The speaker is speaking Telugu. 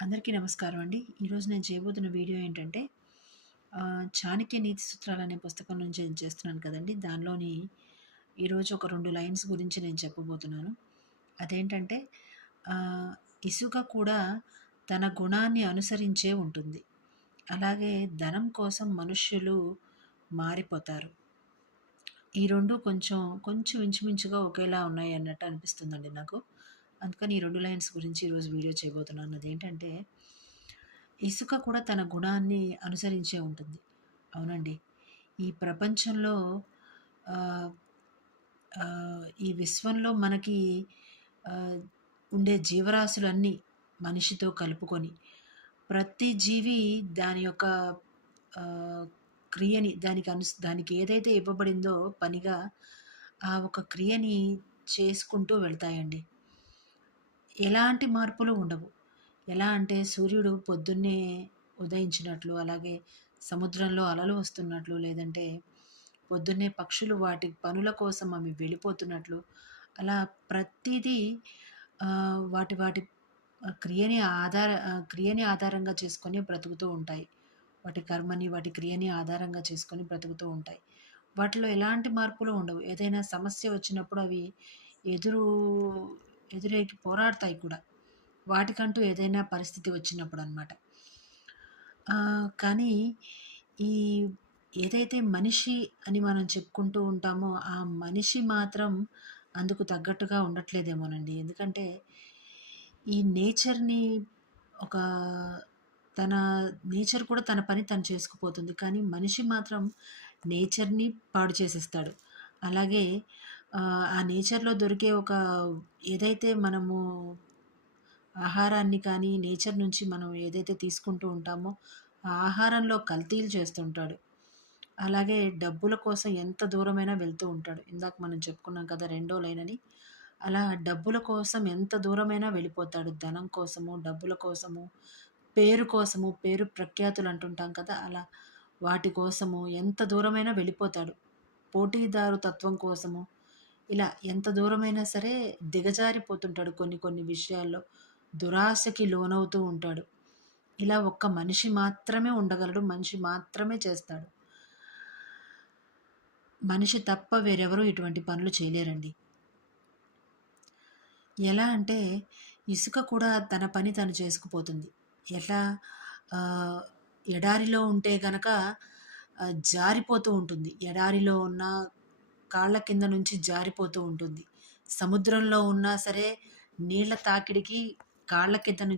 అందరికీ నమస్కారం అండి. ఈరోజు నేను చేయబోతున్న వీడియో ఏంటంటే 'చాణక్య నీతి సూత్రాలు' అనే పుస్తకం నుంచి నేను చేస్తున్నాను కదండీ! దానిలోని ఈరోజు ఒక 2 లైన్స్ గురించి నేను చెప్పబోతున్నాను. అదేంటంటే ఆహ్, ఇసుక కూడా తన గుణాన్ని అనుసరించే ఉంటుంది. అలాగే ధనం కోసం మనుష్యులు మారిపోతారు. ఈ 2 కొంచెం ఇంచుమించుగా ఒకేలా ఉన్నాయి అన్నట్టు అనిపిస్తుందండి నాకు. అందుకని ఈ 2 లైన్స్ గురించి ఈరోజు వీడియో చేయబోతున్నాను. అదేంటంటే ఇసుక కూడా తన గుణాన్ని అనుసరించే ఉంటుంది. అవునండి. ఈ ప్రపంచంలో ఆహ్, ఈ విశ్వంలో మనకి ఆహ్, ఉండే జీవరాశులన్నీ మనిషితో కలుపుకొని, ప్రతి జీవి దాని యొక్క ఆహ్, క్రియని దానికి ఏదైతే ఇవ్వబడిందో పనిగా, ఆ ఒక క్రియని చేసుకుంటూ వెళ్తాయండి. ఎలాంటి మార్పులు ఉండవు. ఎలా అంటే సూర్యుడు పొద్దున్నే ఉదయించినట్లు, అలాగే సముద్రంలో అలలు వస్తున్నట్లు, లేదంటే పొద్దున్నే పక్షులు వాటి పనుల కోసం అవి వెళ్ళిపోతున్నట్లు, అలా ప్రతీదీ వాటి వాటి క్రియని ఆధారంగా చేసుకొని బ్రతుకుతూ ఉంటాయి. వాటి కర్మని, వాటి క్రియని ఆధారంగా చేసుకొని బ్రతుకుతూ ఉంటాయి. వాటిలో ఎలాంటి మార్పులు ఉండవు. ఏదైనా సమస్య వచ్చినప్పుడు అవి ఎదురు ఎదురేగి పోరాడతాయి కూడా. వాటికంటూ ఏదైనా పరిస్థితి వచ్చినప్పుడనమాట. కానీ ఈ ఏదైతే మనిషి అని మనం చెప్పుకుంటూ ఉంటామో, ఆ మనిషి మాత్రం అందుకు తగ్గట్టుగా ఉండట్లేదేమోనండి. ఎందుకంటే, ఈ నేచర్‌ని ఒక తన నేచర్ కూడా తన పని తను చేసుకుపోతుంది. కానీ మనిషి మాత్రం నేచర్‌ని పాడు చేసేస్తాడు. అలాగే ఆ నేచర్‌లో దొరికే ఏదైతే మనము ఆహారాన్ని కానీ, నేచర్ నుంచి మనం ఏదైతే తీసుకుంటూ ఉంటామో, ఆ ఆహారంలో కల్తీలు చేస్తుంటాడు. అలాగే డబ్బుల కోసం ఎంత దూరమైనా వెళ్తూ ఉంటాడు. ఇందాక మనం చెప్పుకున్నాం కదా! రెండో లైనని. అలా డబ్బుల కోసం ఎంత దూరమైనా వెళ్ళిపోతాడు. ధనం కోసము, డబ్బుల కోసము, పేరు కోసము, పేరు ప్రఖ్యాతులు అంటుంటాం కదా! అలా వాటి కోసము ఎంత దూరమైనా వెళ్ళిపోతాడు. పోటీదారు తత్వం కోసము, ఇలా ఎంత దూరమైనా సరే దిగజారిపోతుంటాడు కొన్ని కొన్ని విషయాల్లో. దురాశకి లోనవుతూ ఉంటాడు. ఇలా ఒక్క మనిషి మాత్రమే ఉండగలడు. మనిషి మాత్రమే చేస్తాడు. మనిషి తప్ప వేరెవరు ఇటువంటి పనులు చేయలేరండి. ఎలా అంటే ఇసుక కూడా తన పని తను చేసుకుపోతుంది. ఎట్లా ఆహ్, ఎడారిలో ఉంటే గనక జారిపోతూ ఉంటుంది. ఎడారిలో ఉన్న కాళ్ళ కింద నుంచి జారిపోతూ ఉంటుంది. సముద్రంలో ఉన్నా సరే నీళ్ళ తాకిడికి కాళ్ళ కింద